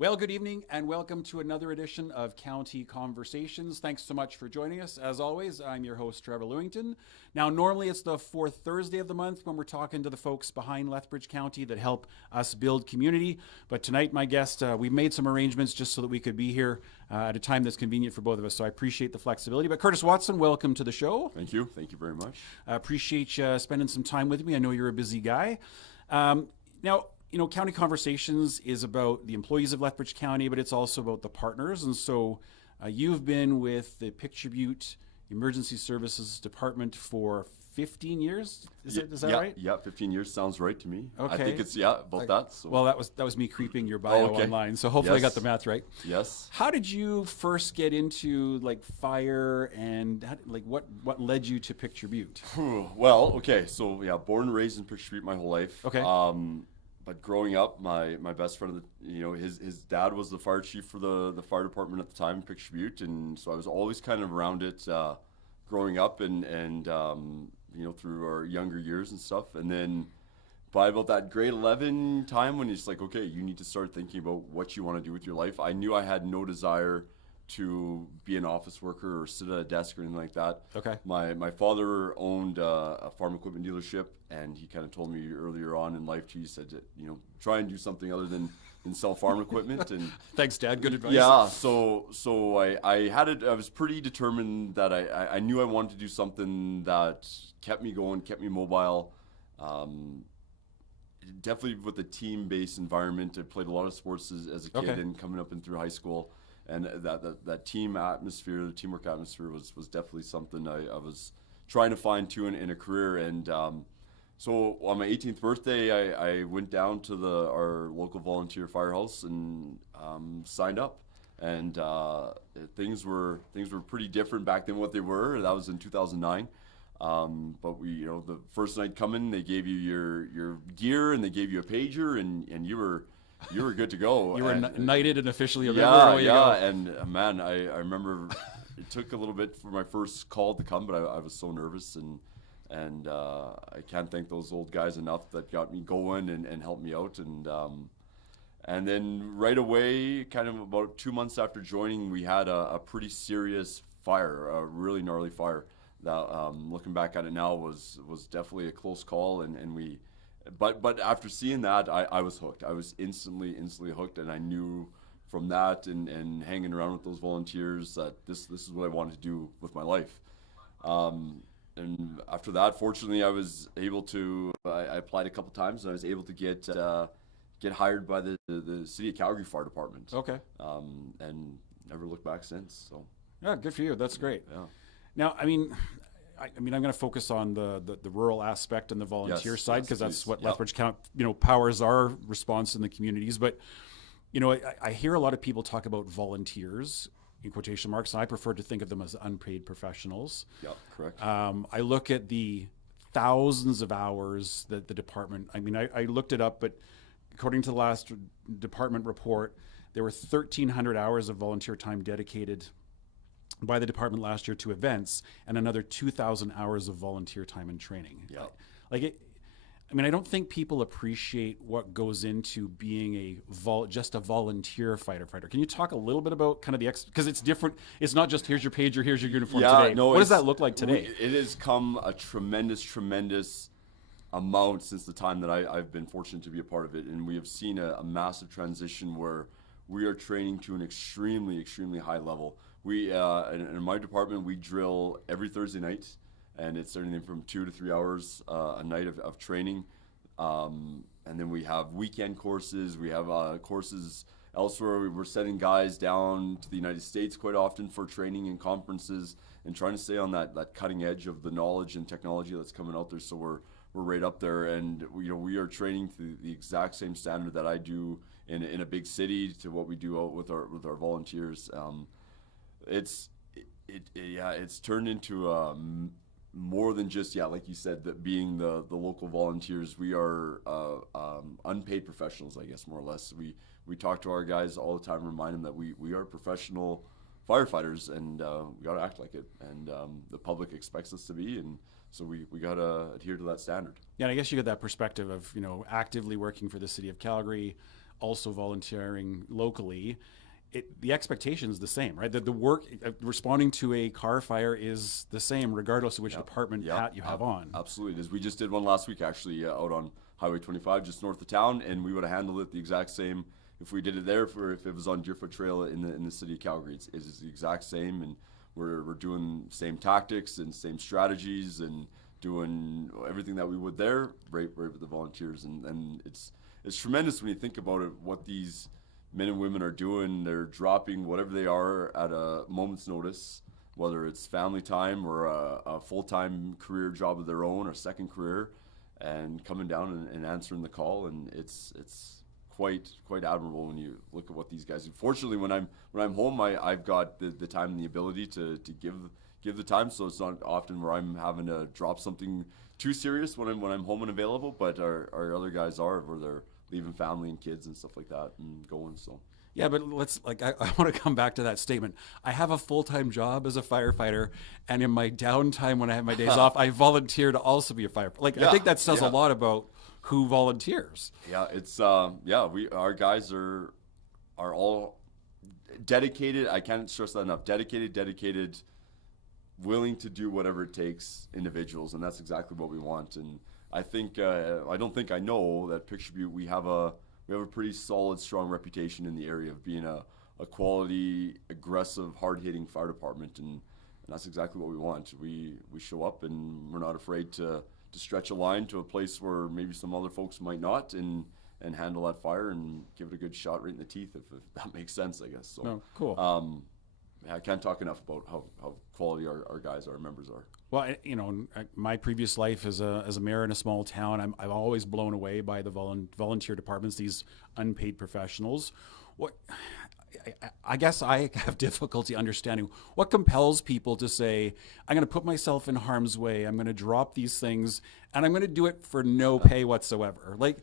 Well, good evening and welcome to another edition of County Conversations. Thanks so much for joining us. As always, I'm your host, Trevor Lewington. Now, normally it's the fourth Thursday of the month when we're talking to the folks behind Lethbridge County that help us build community. But tonight, my guest, we've made some arrangements just so that we could be here at a time that's convenient for both of us. So I appreciate the flexibility. But Curtis Watson, welcome to the show. Thank you. Thank you very much. I appreciate you spending some time with me. I know you're a busy guy. Now, County Conversations is about the employees of Lethbridge County, but it's also about the partners. And so you've been with the Picture Butte Emergency Services Department for 15 years? Is that right? Yeah, 15 years sounds right to me. Okay. I think it's, about that. So. Well, that was me creeping your bio online, so hopefully I got the math right. Yes. How did you first get into fire and what led you to Picture Butte? Well, okay, so born and raised in Picture Butte my whole life. Okay. But growing up, my best friend, his dad was the fire chief for the fire department at the time in Picture Butte, and so I was always kind of around it growing up and through our younger years and stuff. And then by about that grade 11 time when it's like, okay, you need to start thinking about what you want to do with your life, I knew I had no desire to be an office worker or sit at a desk or anything like that. Okay. My father owned a farm equipment dealership, and he kind of told me earlier on in life, he said, try and do something other than sell farm equipment. And thanks, Dad. Good advice. yeah, so I had it. I was pretty determined that I knew I wanted to do something that kept me going, kept me mobile. Definitely with the team-based environment. I played a lot of sports as a kid and coming up and through high school. And that team atmosphere, the teamwork atmosphere was definitely something I was trying to find too in a career. And so on my 18th birthday, I went down to our local volunteer firehouse and signed up. And things were pretty different back then what they were. That was in 2009. But the first night coming, they gave you your gear and they gave you a pager and you were good to go. You were knighted and officially a member. And man, I remember it took a little bit for my first call to come, but I was so nervous and I can't thank those old guys enough that got me going and helped me out. And then right away, kind of about 2 months after joining, we had a pretty serious fire, a really gnarly fire that looking back at it now was definitely a close call and we. But after seeing that, I was hooked. I was instantly hooked, and I knew from that and hanging around with those volunteers that this is what I wanted to do with my life. And after that, fortunately, I was able to. I applied a couple times, and I was able to get hired by the City of Calgary Fire Department. Okay. And never looked back since. So. Yeah, good for you. That's great. Yeah. Now, I'm going to focus on the rural aspect and the volunteer side because that's what Lethbridge County, powers our response in the communities. But, I hear a lot of people talk about volunteers in quotation marks, and I prefer to think of them as unpaid professionals. Yeah, correct. I look at the thousands of hours that the department, I looked it up, but according to the last department report, there were 1,300 hours of volunteer time dedicated by the department last year to events and another 2,000 hours of volunteer time and training. Yeah. I don't think people appreciate what goes into being just a volunteer firefighter. Can you talk a little bit about kind of because it's different. It's not just here's your pager, here's your uniform today. No, what does that look like today? It has come a tremendous amount since the time that I've been fortunate to be a part of it. And we have seen a massive transition where we are training to an extremely high level. We in my department, we drill every Thursday night, and it's anything from 2 to 3 hours a night of training. And then we have weekend courses. We have courses elsewhere. We're sending guys down to the United States quite often for training and conferences and trying to stay on that cutting edge of the knowledge and technology that's coming out there. So we're right up there, and we are training to the exact same standard that I do in a big city to what we do out with our volunteers. It's turned into more than just like you said, that being the local volunteers. We are unpaid professionals, I guess, more or less. We talk to our guys all the time, remind them that we are professional firefighters, and we got to act like it, and the public expects us to be, and so we got to adhere to that standard. Yeah, and I guess you get that perspective of actively working for the City of Calgary, also volunteering locally, the expectation is the same, right? The work responding to a car fire is the same regardless of which department hat you have on. Absolutely. As we just did one last week, actually, out on Highway 25, just north of town, and we would have handled it the exact same if we did it there, if it was on Deerfoot Trail in the city of Calgary. It is the exact same, and we're doing same tactics and same strategies and doing everything that we would there, right with the volunteers, and it's tremendous when you think about it. What these men and women are doing, they're dropping whatever they are at a moment's notice, whether it's family time or a full-time career job of their own or second career, and coming down and answering the call, and it's quite admirable when you look at what these guys do. Fortunately, when I'm home, I've got the time and the ability to give the time, so it's not often where I'm having to drop something too serious when I'm home and available. But our other guys are, where they're leaving family and kids and stuff like that and going. So yeah, but I want to come back to that statement. I have a full-time job as a firefighter, and in my downtime when I have my days off, I volunteer to also be a firefighter. I think that says a lot about who volunteers. Yeah, it's our guys are all dedicated. I can't stress that enough. Dedicated, willing to do whatever it takes individuals, and that's exactly what we want. And I think I know that Picture Butte, we have a pretty solid, strong reputation in the area of being a quality, aggressive, hard-hitting fire department, and that's exactly what we want. We show up, and we're not afraid to stretch a line to a place where maybe some other folks might not, and handle that fire and give it a good shot right in the teeth, if that makes sense, I guess. So, oh, cool. I can't talk enough about how quality our guys, our members are. Well, my previous life as a mayor in a small town, I'm always blown away by the volunteer departments, these unpaid professionals. I guess I have difficulty understanding what compels people to say, I'm going to put myself in harm's way, I'm going to drop these things, and I'm going to do it for no pay whatsoever. Like,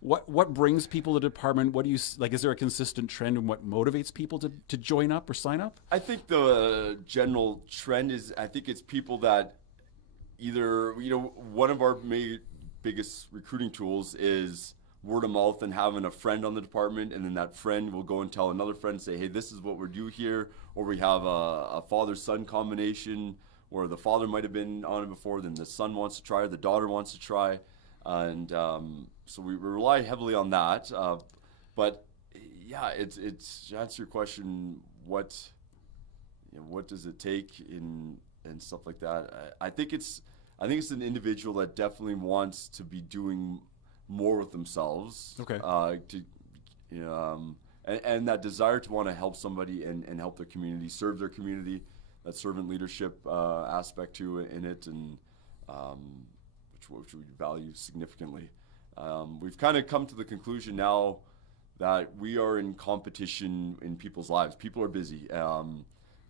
what brings people to the department? What do you like? Is there a consistent trend in what motivates people to join up or sign up? I think the general trend is, I think it's people that either, one of our biggest recruiting tools is word of mouth and having a friend on the department, and then that friend will go and tell another friend, say, hey, this is what we're doing here. Or we have a father-son combination where the father might have been on it before, then the son wants to try, or the daughter wants to try. And so we rely heavily on that. But yeah, it's to answer your question, what does it take and stuff like that? I think it's an individual that definitely wants to be doing more with themselves. Okay. And that desire to want to help somebody and help their community, serve their community, that servant leadership aspect to in it, and which we value significantly. We've kind of come to the conclusion now that we are in competition in people's lives. People are busy.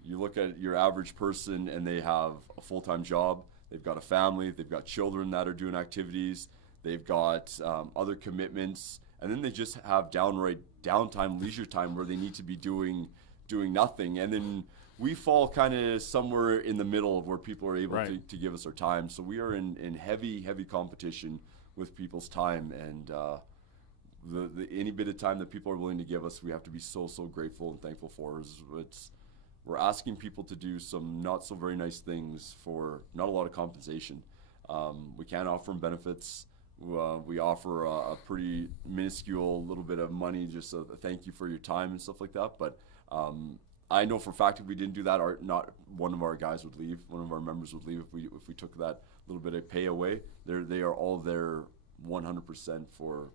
You look at your average person, and they have a full-time job, they've got a family, they've got children that are doing activities, they've got other commitments, and then they just have downright downtime, leisure time, where they need to be doing nothing. And then we fall kind of somewhere in the middle of where people are able to give us their time. So we are in heavy competition with people's time, and the any bit of time that people are willing to give us, we have to be so grateful and thankful for. We're asking people to do some not so very nice things for not a lot of compensation. We can't offer them benefits. We offer a pretty minuscule little bit of money, just a thank you for your time and stuff like that. But I know for a fact if we didn't do that, not one of our guys would leave. One of our members would leave if we took that little bit of pay away. They are all there 100% for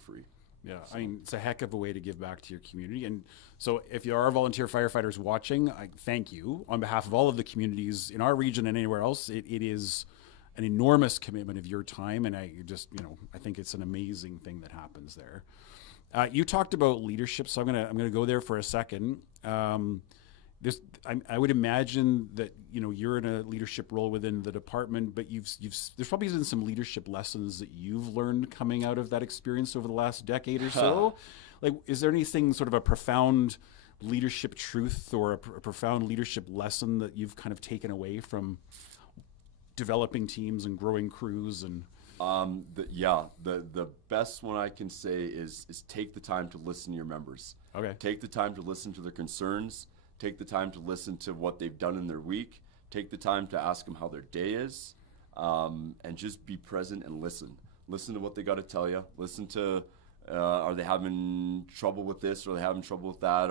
free. Yeah, so. I mean, it's a heck of a way to give back to your community. And so if you are volunteer firefighters watching, I thank you on behalf of all of the communities in our region and anywhere else. It is an enormous commitment of your time, and I think it's an amazing thing that happens there. You talked about leadership, so I'm gonna go there for a second. I would imagine that you're in a leadership role within the department, but there's probably been some leadership lessons that you've learned coming out of that experience over the last decade or so. Like, is there anything sort of a profound leadership truth or a profound leadership lesson that you've kind of taken away from developing teams and growing crews? And The best one I can say is take the time to listen to your members. Okay. Take the time to listen to their concerns. Take the time to listen to what they've done in their week. Take the time to ask them how their day is, and just be present and listen. Listen to what they got to tell you. Listen to, are they having trouble with this? Are they having trouble with that?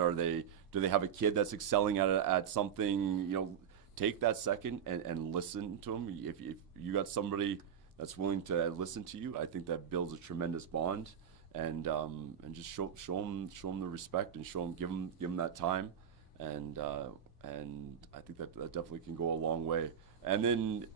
Do they have a kid that's excelling at something? Take that second and listen to them. If you got somebody that's willing to listen to you, I think that builds a tremendous bond, and just show them the respect, and give them that time, and I think that definitely can go a long way. And then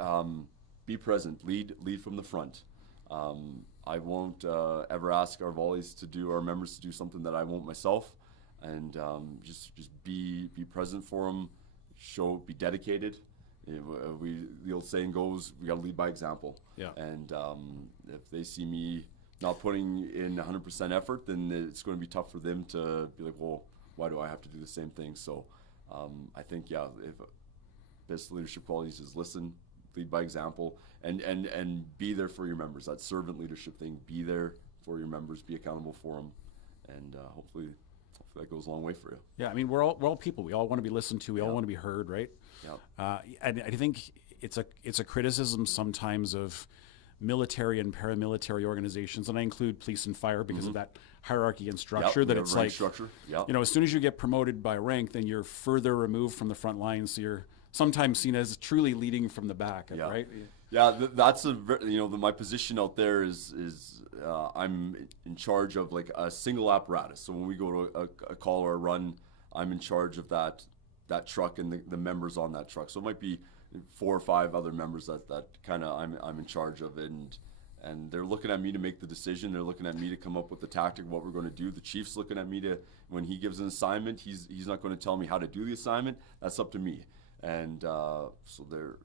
be present, lead from the front. I won't ever ask our volleys our members to do something that I won't myself, and just be present for them. Be dedicated. The old saying goes, we got to lead by example. Yeah. And if they see me not putting in 100% effort, then it's going to be tough for them to be like, well, why do I have to do the same thing? So I think, if best leadership qualities is listen, lead by example, and be there for your members. That servant leadership thing, be there for your members, be accountable for them, and hopefully that goes a long way for you. Yeah, I mean, we're all people. We all want to be listened to. We all want to be heard, right? Yeah. And I think it's a criticism sometimes of military and paramilitary organizations, and I include police and fire because of that hierarchy and structure. That it's like, structure. As soon as you get promoted by rank, then you're further removed from the front lines. So you're sometimes seen as truly leading from the back, right? Yeah, that's my position out there is I'm in charge of like a single apparatus. So when we go to a call or a run, I'm in charge of that truck and the members on that truck. So it might be 4 or 5 other members that kind of I'm in charge of, and they're looking at me to make the decision. They're looking at me to come up with the tactic of what we're going to do. The chief's looking at me when he gives an assignment, he's not going to tell me how to do the assignment. That's up to me. And so they're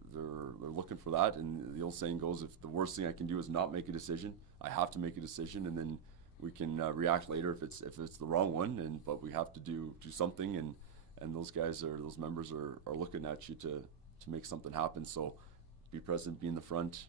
looking for that. And the old saying goes, if the worst thing I can do is not make a decision, I have to make a decision, and then we can react later if it's the wrong one. But we have to do something, and those members are looking at you to make something happen. So be present, be in the front,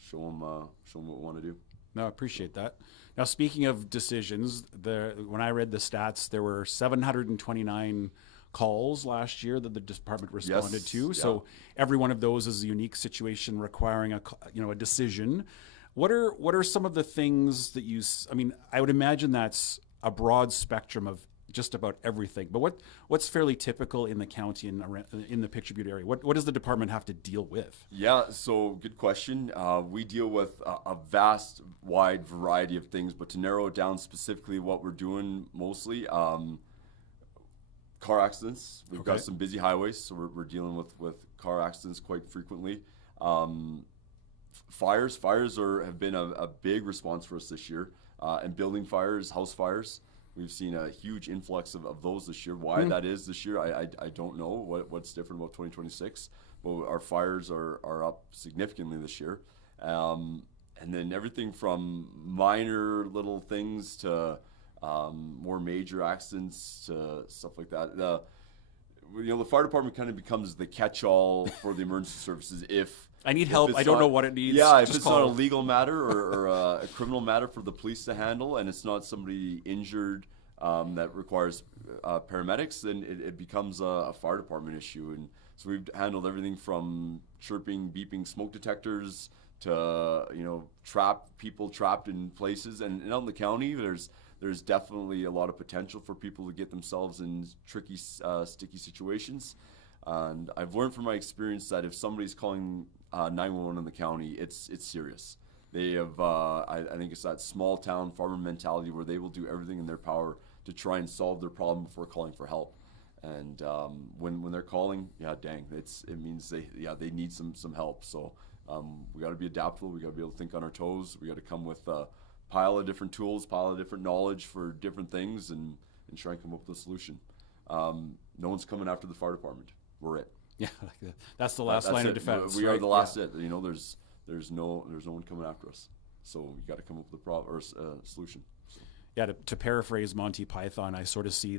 show them what we want to do. No, I appreciate that. Now, speaking of decisions, when I read the stats, there were 729 calls last year that the department responded to. So every one of those is a unique situation requiring a decision. What are some of the things that I would imagine that's a broad spectrum of just about everything, but what's fairly typical in the county and in the Picture Butte area? What does the department have to deal with? Yeah, so good question. We deal with a vast, wide variety of things, but to narrow it down specifically, what we're doing mostly, car accidents. We've got some busy highways, so we're dealing with car accidents quite frequently. Fires have been a big response for us this year, and building fires, house fires. We've seen a huge influx of those this year. Why that is this year, I don't know what's different about 2026, but our fires are up significantly this year. And then everything from minor little things to more major accidents to stuff like that. The fire department kind of becomes the catch-all for the emergency services. If I need help, I don't know what it needs. Yeah, if it's not a legal matter or a criminal matter for the police to handle, and it's not somebody injured that requires paramedics, then it becomes a fire department issue. And so we've handled everything from chirping, beeping smoke detectors to people trapped in places. And out in the county, there's definitely a lot of potential for people to get themselves in tricky, sticky situations. And I've learned from my experience that if somebody's calling 911 in the county, it's serious. They have, I think it's that small town farmer mentality where they will do everything in their power to try and solve their problem before calling for help. And when they're calling, it means they need some help. So we got to be adaptable. We got to be able to think on our toes. We got to come with a pile of different tools, pile of different knowledge for different things, and try and come up with a solution. No one's coming after the fire department. We're it. Yeah, that's the last line of defense. We are the last it. There's no one coming after us. So you got to come up with a solution. So. Yeah, to paraphrase Monty Python, I sort of see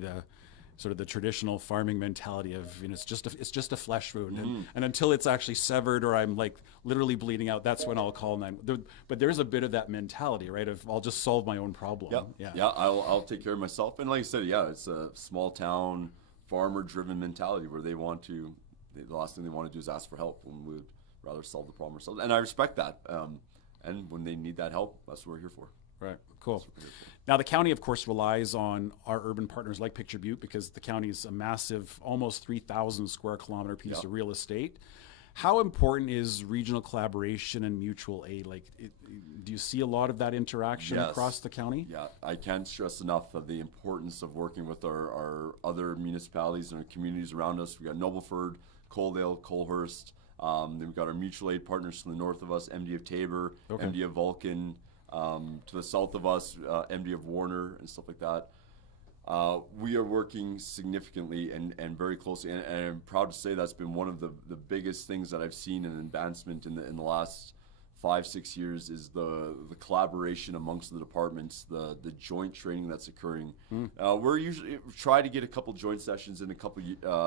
sort of the traditional farming mentality of, it's just a flesh wound, and until it's actually severed or I'm like literally bleeding out, that's when I'll call 911. But there's a bit of that mentality, right? Of I'll just solve my own problem. Yeah. I'll take care of myself. And like I said, it's a small town farmer-driven mentality where they want to. The last thing they want to do is ask for help when we would rather solve the problem ourselves. And I respect that. And when they need that help, that's what we're here for. Right. Cool. Now, the county, of course, relies on our urban partners like Picture Butte because the county is a massive, almost 3,000 square kilometer piece of real estate. How important is regional collaboration and mutual aid? Like, do you see a lot of that interaction across the county? Yeah, I can't stress enough of the importance of working with our other municipalities and our communities around us. We've got Nobleford, Coaldale, Colehurst. Then we've got our mutual aid partners to the north of us, MD of Tabor, MD of Vulcan. To the south of us, MD of Warner and stuff like that. We are working significantly and very closely, and I'm proud to say that's been one of the biggest things that I've seen in advancement in the last 5-6 years is the collaboration amongst the departments, the joint training that's occurring. We're usually try to get a couple joint sessions in a couple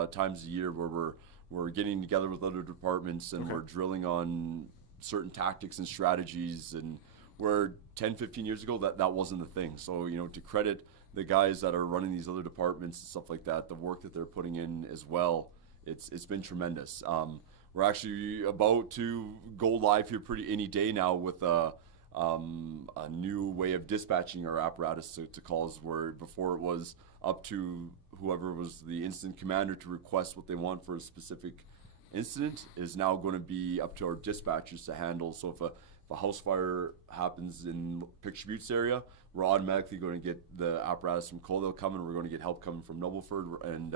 times a year where we're getting together with other departments and we're drilling on certain tactics and strategies, and where 10-15 years ago that wasn't the thing. So to credit the guys that are running these other departments and stuff like that, the work that they're putting in as well, it's been tremendous. We're actually about to go live here pretty any day now with a new way of dispatching our apparatus to calls, where before it was up to whoever was the incident commander to request what they want for a specific incident, is now going to be up to our dispatchers to handle. So if a house fire happens in Picture Butte's area, we're automatically going to get the apparatus from Coaldale coming. We're going to get help coming from Nobleford, and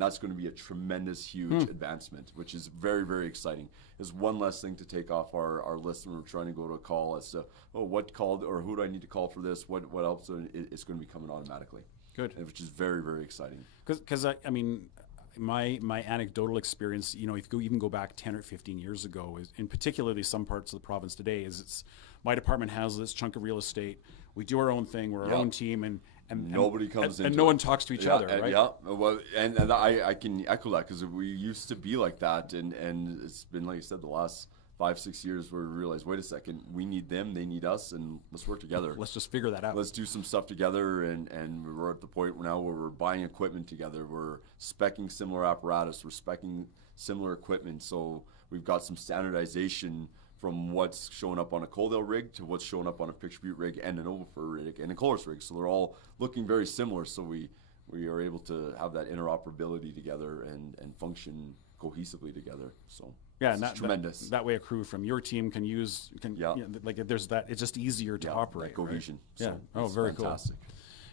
that's going to be a tremendous, huge advancement, which is very, very exciting. It's one less thing to take off our list when we're trying to go to a call as to, what called, or who do I need to call for this? What else? It's going to be coming automatically. Good. Which is very, very exciting. Because I mean, my anecdotal experience, if you even go back 10 or 15 years ago, is in particularly some parts of the province today, is it's my department has this chunk of real estate. We do our own thing. We're our own team, and nobody comes in, and no one talks to each other, right? Yeah. Well, and I can echo that, because we used to be like that, and it's been, like I said, the last 5-6 years where we realized, wait a second, we need them, they need us, and let's work together. Let's just figure that out. Let's do some stuff together, and we're at the point now where we're buying equipment together. We're speccing similar apparatus. We're speccing similar equipment. So we've got some standardization from what's showing up on a Coaldale rig to what's showing up on a Picture Butte rig and an Nobleford rig and a Colehurst rig. So they're all looking very similar. So we are able to have that interoperability together and function cohesively together. So yeah, and tremendous. That way, a crew from your team can like there's that. It's just easier to operate. Cohesion. Right? So very fantastic. Cool.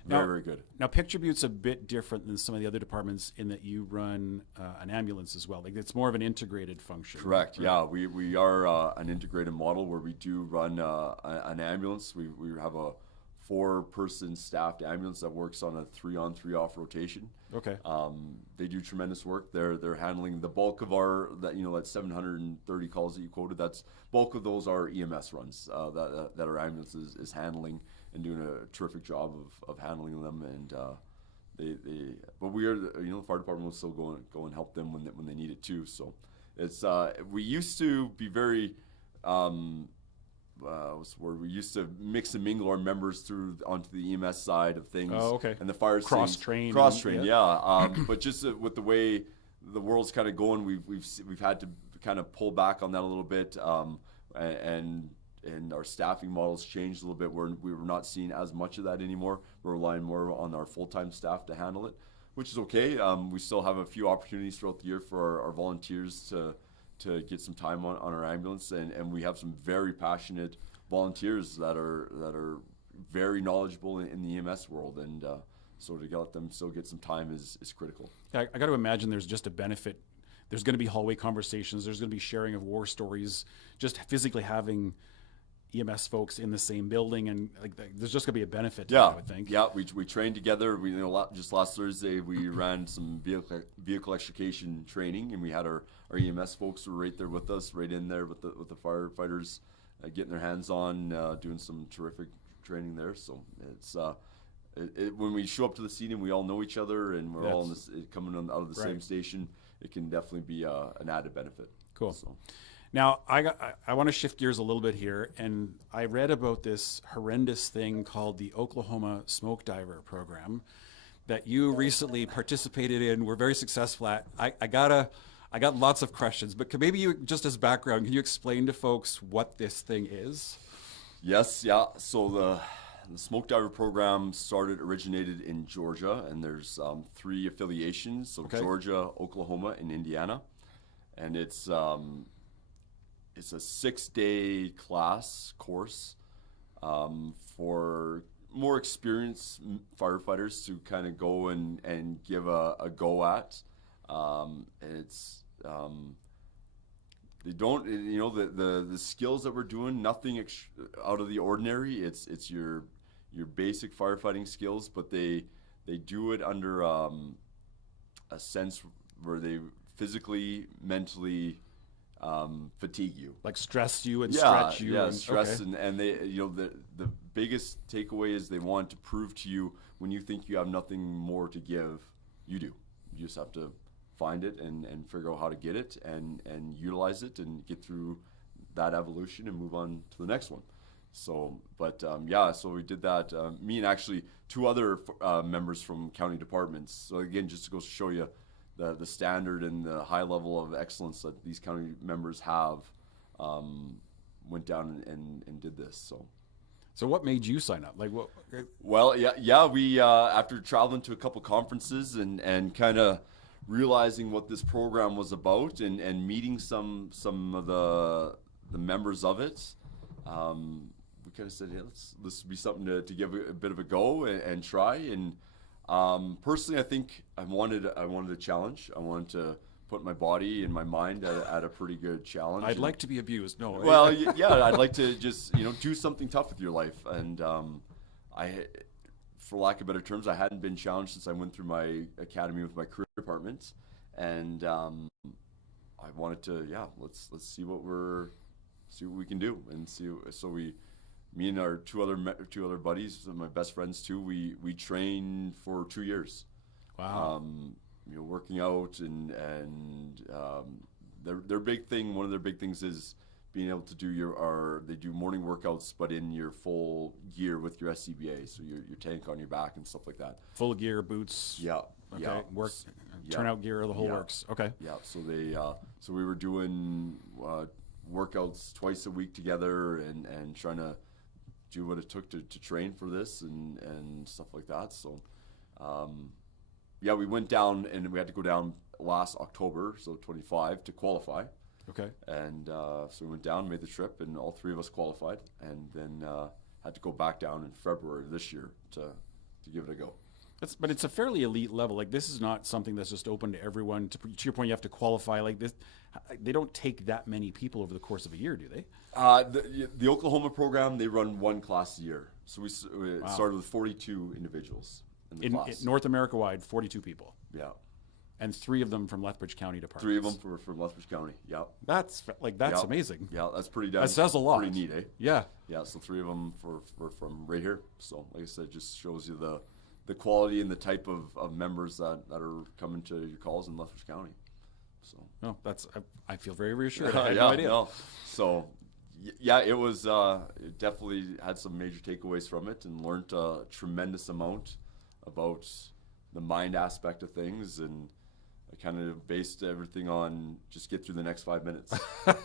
Very good. Now, Picture Butte's a bit different than some of the other departments in that you run an ambulance as well. Like, it's more of an integrated function. Correct. Right? Yeah, we are an integrated model where we do run an ambulance. We have a 4-person staffed ambulance that works on a 3-on 3-off rotation. Okay. They do tremendous work. They're handling the bulk of that 730 calls that you quoted. That's bulk of those are EMS runs that our ambulance is handling and doing a terrific job of handling them. And but we are the fire department will still go and help them when they need it too. So it's we used to be very. Where we used to mix and mingle our members through onto the EMS side of things. Oh, okay. And the fire cross-train. Yeah. But just with the way the world's kind of going, we've had to kind of pull back on that a little bit, and our staffing models changed a little bit. We were not seeing as much of that anymore. We're relying more on our full-time staff to handle it, which is okay. We still have a few opportunities throughout the year for our volunteers to get some time on our ambulance, and we have some very passionate volunteers that are very knowledgeable in the EMS world, and so to let them still get some time is critical. I got to imagine there's just a benefit. There's going to be hallway conversations. There's going to be sharing of war stories. Just physically having EMS folks in the same building, and there's just going to be a benefit to that, I would think. Yeah, we trained together. Just last Thursday we ran some vehicle extrication training, and we had our EMS folks who were right there with us, right in there with the firefighters, getting their hands on, doing some terrific training there. So when we show up to the scene and we all know each other and we're all in this, out of the Right. same station, it can definitely be an added benefit. Cool. So. Now, I want to shift gears a little bit here, and I read about this horrendous thing called the Oklahoma Smoke Diver Program that you recently participated in, were very successful at. I got lots of questions, but maybe you, just as background, can you explain to folks what this thing is? Yes, yeah. So the Smoke Diver Program originated in Georgia, and there's 3 affiliations, so Okay. Georgia, Oklahoma, and Indiana. And it's a 6-day course for more experienced firefighters to kind of go and give a go at. They don't, the skills that we're doing, nothing out of the ordinary. It's your basic firefighting skills, but they do it under a sense where they physically, mentally fatigue you. Like stress you and stretch you. Yeah, and, stress, okay. and they, the biggest takeaway is they want to prove to you when you think you have nothing more to give, you do. You just have to find it and figure out how to get it and utilize it and get through that evolution and move on to the next one. So, but so we did that. Me and actually 2 other members from county departments. So again, just to go show you the standard and the high level of excellence that these county members have, went down and did this. So what made you sign up? Like what? Well, we after traveling to a couple conferences and kind of realizing what this program was about and meeting some of the members of it, we kind of said, hey, this be something to give a bit of a go and try. And personally, I think I wanted a challenge. I wanted to put my body and my mind at a pretty good challenge. I'd like to be abused. No. Well, yeah, I'd like to just do something tough with your life. And for lack of better terms, I hadn't been challenged since I went through my academy with my career department, and I wanted to, let's see what we can do, and see. So me and our two other buddies, my best friends too, we trained for 2 years. Wow. Working out and their big thing. One of their big things is being able to do they do morning workouts, but in your full gear with your SCBA, so your tank on your back and stuff like that. Full gear, boots. Yeah. Okay. Yeah. Turnout gear, the whole Yeah. works. Okay. Yeah. So so we were doing workouts twice a week together and trying to do what it took to train for this and stuff like that. So, we went down and we had to go down last October, so 25, to qualify. Okay. And so we went down, made the trip, and all 3 of us qualified, and then had to go back down in February this year to give it a go. But it's a fairly elite level. Like, this is not something that's just open to everyone. To your point, you have to qualify. Like this, they don't take that many people over the course of a year, do they? The Oklahoma program, they run 1 class a year. So we started with 42 individuals in the class. In North America wide, 42 people. Yeah. And 3 of them from Lethbridge County departments. 3 of them were from Lethbridge County. Yeah. That's amazing. Yeah, that's pretty. That says a lot. Pretty neat, eh? Yeah. Yeah. So 3 of them were from right here. So like I said, just shows you the quality and the type of members that are coming to your calls in Lethbridge County. So. No, I feel very reassured. I had no idea. No. So, it was it definitely had some major takeaways from it and learned a tremendous amount about the mind aspect of things, and I kind of based everything on just get through the next 5 minutes.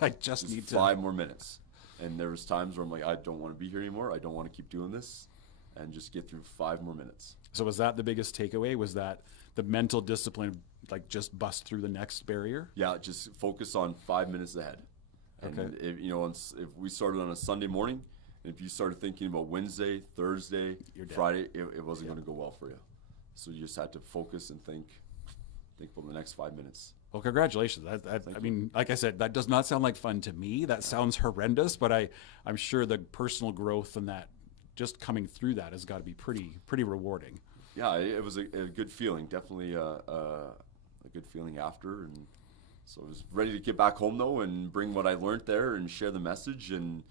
I just need 5 more minutes. And there was times where I'm like, I don't want to be here anymore. I don't want to keep doing this, and just get through 5 more minutes. So was that the biggest takeaway? Was that the mental discipline, like just bust through the next barrier? Yeah, just focus on 5 minutes ahead. And Okay. if we started on a Sunday morning, and if you started thinking about Wednesday, Thursday, You're dead. Friday, it wasn't going to go well for you. So you just had to focus and think for the next 5 minutes. Well, congratulations. I mean, like I said, that does not sound like fun to me. That sounds horrendous, but I'm sure the personal growth and that just coming through that has got to be pretty rewarding. Yeah, it was a good feeling. Definitely a good feeling after, and so I was ready to get back home though and bring what I learned there and share the message and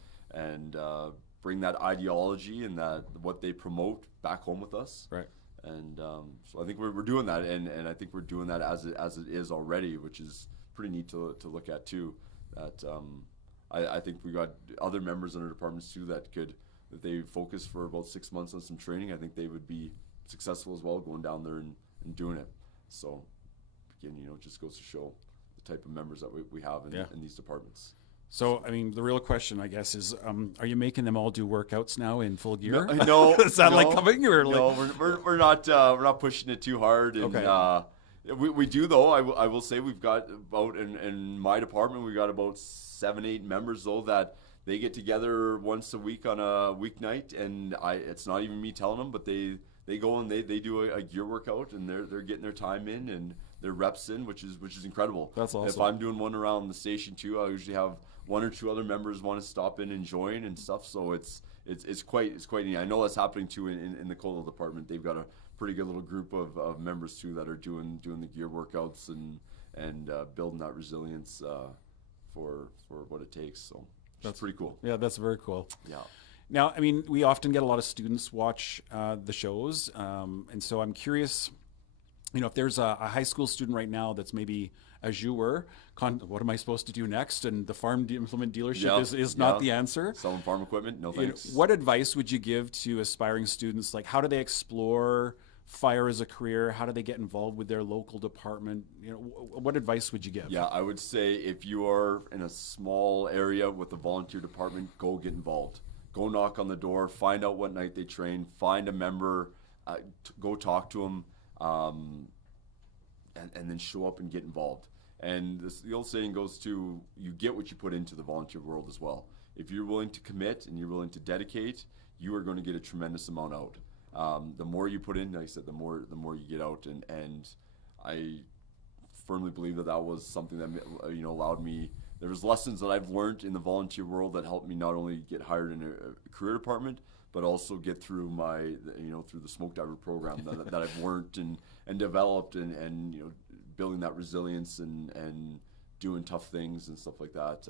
bring that ideology and that what they promote back home with us. Right. And so I think we're doing that, and I think we're doing that as it is already, which is pretty neat to look at too. That I think we got other members in our departments too that could, if they focus for about 6 months on some training, I think they would be successful as well going down there and doing it. So again, it just goes to show the type of members that we have in these departments. So, I mean, the real question, I guess, is, are you making them all do workouts now in full gear? No. Is that like coming? Or no, like... we're not pushing it too hard. And, okay. We do, though. I will say we've got about, in my department, we've got about 7-8 members, though, that they get together once a week on a weeknight. And it's not even me telling them, but they go and they do a gear workout, and they're getting their time in and their reps in, which is incredible. That's awesome. If I'm doing one around the station, too, I usually have 1 or 2 other members want to stop in and join and stuff. So it's quite neat. I know that's happening too in the Colo department. They've got a pretty good little group of members too that are doing the gear workouts and building that resilience for what it takes. So that's pretty cool. Yeah, that's very cool. Yeah. Now, I mean, we often get a lot of students watch the shows, and so I'm curious, if there's a high school student right now that's maybe, as you were, what am I supposed to do next? And the farm implement dealership is not the answer. Selling farm equipment, no thanks. What advice would you give to aspiring students? Like, how do they explore fire as a career? How do they get involved with their local department? What advice would you give? Yeah, I would say if you are in a small area with a volunteer department, go get involved. Go knock on the door, find out what night they train, find a member, go talk to them, and then show up and get involved. And the old saying goes to, you get what you put into the volunteer world as well. If you're willing to commit and you're willing to dedicate, you are going to get a tremendous amount out. The more you put in, like I said, the more you get out. And I firmly believe that was something that allowed me. There was lessons that I've learned in the volunteer world that helped me not only get hired in a career department, but also get through through the smoke diver program that I've learned and developed and building that resilience and doing tough things and stuff like that.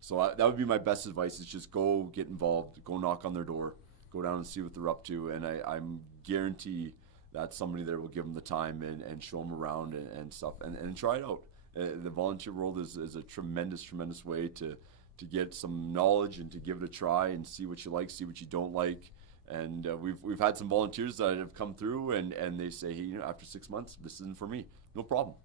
So that would be my best advice, is just go get involved, go knock on their door, go down and see what they're up to. And I'm guarantee that somebody there will give them the time and show them around and stuff and try it out. The volunteer world is a tremendous way to get some knowledge and to give it a try and see what you like, see what you don't like. And we've had some volunteers that have come through and they say, hey, after 6 months, this isn't for me. No problem.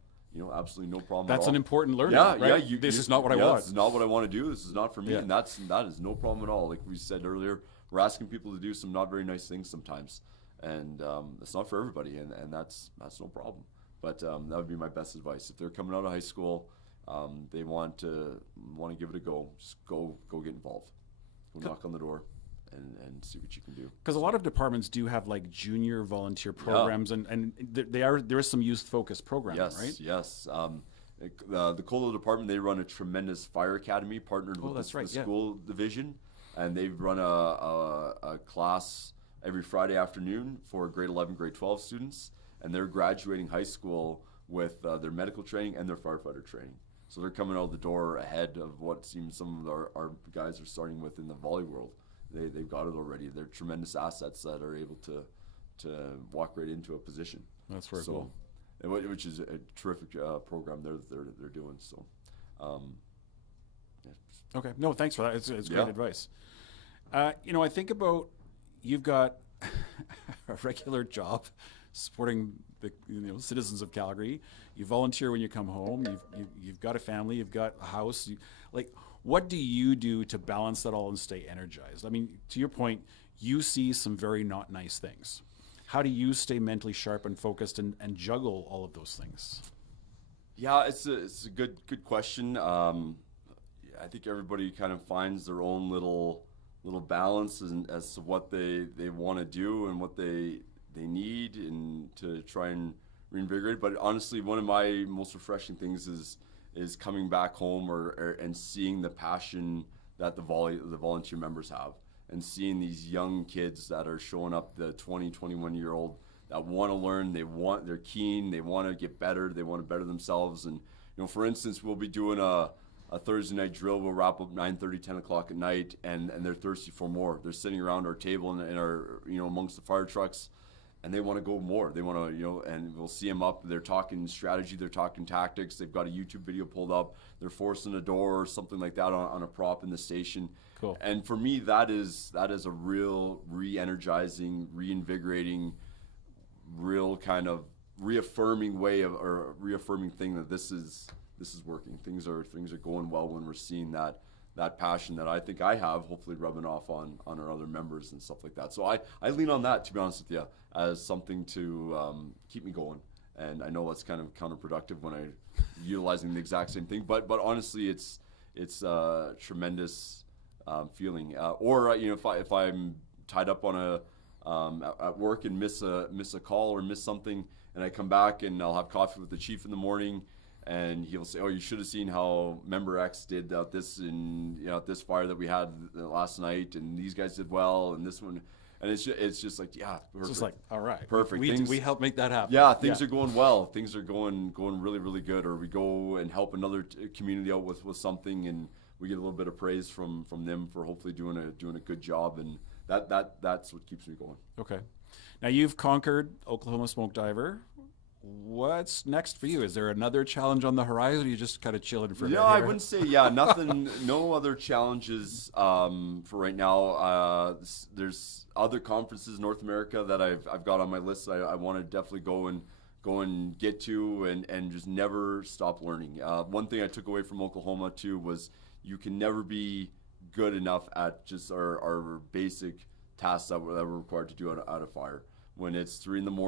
Absolutely no problem. That's at all. An important learning. Yeah, right? yeah. This is not what I want. This is not what I want to do. This is not for me. Yeah. And that is no problem at all. Like we said earlier, we're asking people to do some not very nice things sometimes, and it's not for everybody, and that's no problem. But that would be my best advice. If they're coming out of high school, they want to give it a go. Just go get involved. Go knock on the door. And see what you can do. Because a lot of departments do have like junior volunteer programs, and there is some youth-focused programming, right? Yes. The Colo department, they run a tremendous fire academy partnered with the school division, and they've run a class every Friday afternoon for grade 11, grade 12 students, and they're graduating high school with their medical training and their firefighter training. So they're coming out the door ahead of what seems some of our guys are starting with in the volley world. They've got it already. They're tremendous assets that are able to walk right into a position. That's very cool. Which is a terrific program they're doing. So, Okay. No, thanks for that. It's great advice. I think about, you've got a regular job supporting the citizens of Calgary. You volunteer when you come home. You've got a family. You've got a house. What do you do to balance that all and stay energized? I mean, to your point, you see some very not nice things. How do you stay mentally sharp and focused and juggle all of those things? Yeah, it's a good question. I think everybody kind of finds their own little balance as to what they want to do and what they need and to try and reinvigorate. But honestly, one of my most refreshing things is coming back home and seeing the passion that the volunteer members have, and seeing these young kids that are showing up, the 20, 21-year-old that want to learn, they're keen, they want to get better, they want to better themselves. And for instance, we'll be doing a a Thursday night drill will wrap up 9:30, 10 o'clock at night, and they're thirsty for more. They're sitting around our table in our, amongst the fire trucks, and they want to go more. They want to, and we'll see them up. They're talking strategy. They're talking tactics. They've got a YouTube video pulled up. They're forcing a door or something like that on a prop in the station. Cool. And for me, that is a real re-energizing, reinvigorating, real kind of reaffirming reaffirming thing that this is working. Things are going well when we're seeing that passion that I think I have, hopefully rubbing off on our other members and stuff like that. So I lean on that, to be honest with you, as something to keep me going. And I know that's kind of counterproductive when I'm utilizing the exact same thing, but honestly, it's a tremendous feeling. Or if I'm tied up on at work and miss a call or miss something, and I come back and I'll have coffee with the chief in the morning, and he'll say, "Oh, you should have seen how member X did out this this fire that we had last night, and these guys did well, and this one." And it's just like, yeah, perfect. It's just like, all right, perfect. We helped make that happen. Yeah, things are going well. Things are going really, really good. Or we go and help another community out with something, and we get a little bit of praise from them for hopefully doing a good job, and that's what keeps me going. Okay. Now you've conquered Oklahoma Smoke Diver. What's next for you? Is there another challenge on the horizon? Or are you just kind of chilling for a bit I here? wouldn't say, nothing, no other challenges for right now. There's other conferences in North America that I've got on my list. I want to definitely go and get to and just never stop learning. One thing I took away from Oklahoma too was you can never be good enough at just our basic tasks that we're required to do out of fire. When it's 3 a.m.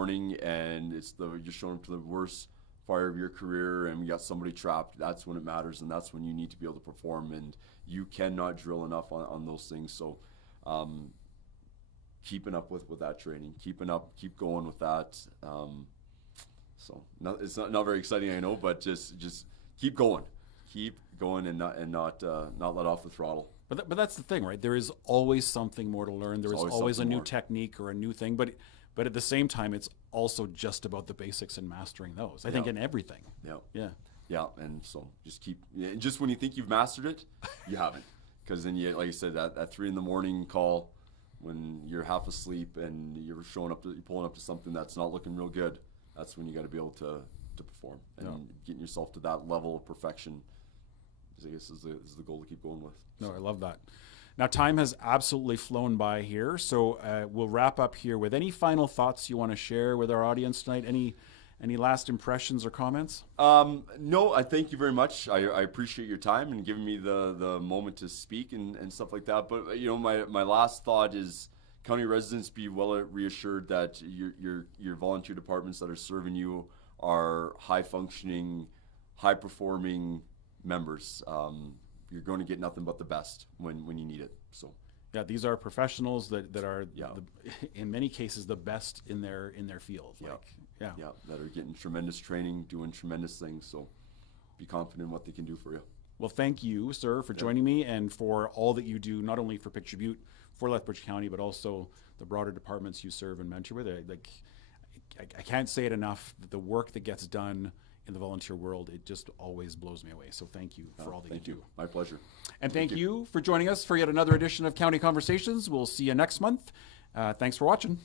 and you're showing up to the worst fire of your career and we got somebody trapped, that's when it matters, and that's when you need to be able to perform, and you cannot drill enough on those things. So keeping up with that training, keep going with that. It's not very exciting, I know, but just keep going and not let off the throttle. But that's the thing, right? There is always something more to learn. There is always a new technique or a new thing, but at the same time, it's also just about the basics and mastering those. I think in everything. Yeah, and so just when you think you've mastered it, you haven't, because then like you said, that 3 a.m. call when you're half asleep and you're pulling up to something that's not looking real good. That's when you got to be able to perform, and getting yourself to that level of perfection, I guess, is the goal to keep going with. No, I love that. Now, time has absolutely flown by here, so we'll wrap up here with any final thoughts you want to share with our audience tonight. Any last impressions or comments? No, I thank you very much. I appreciate your time and giving me the moment to speak and stuff like that. But my last thought is, county residents, be well reassured that your volunteer departments that are serving you are high functioning, high performing members. You're going to get nothing but the best when you need it. So yeah, these are professionals that are in many cases the best in their field. That are getting tremendous training, doing tremendous things. So be confident in what they can do for you. Well, thank you, sir, for joining me and for all that you do, not only for Picture Butte, for Lethbridge County, but also the broader departments you serve and mentor with. I can't say it enough, that the work that gets done in the volunteer world, it just always blows me away. So thank you for all that you do. My pleasure. And thank you for joining us for yet another edition of County Conversations. We'll see you next month. Thanks for watching.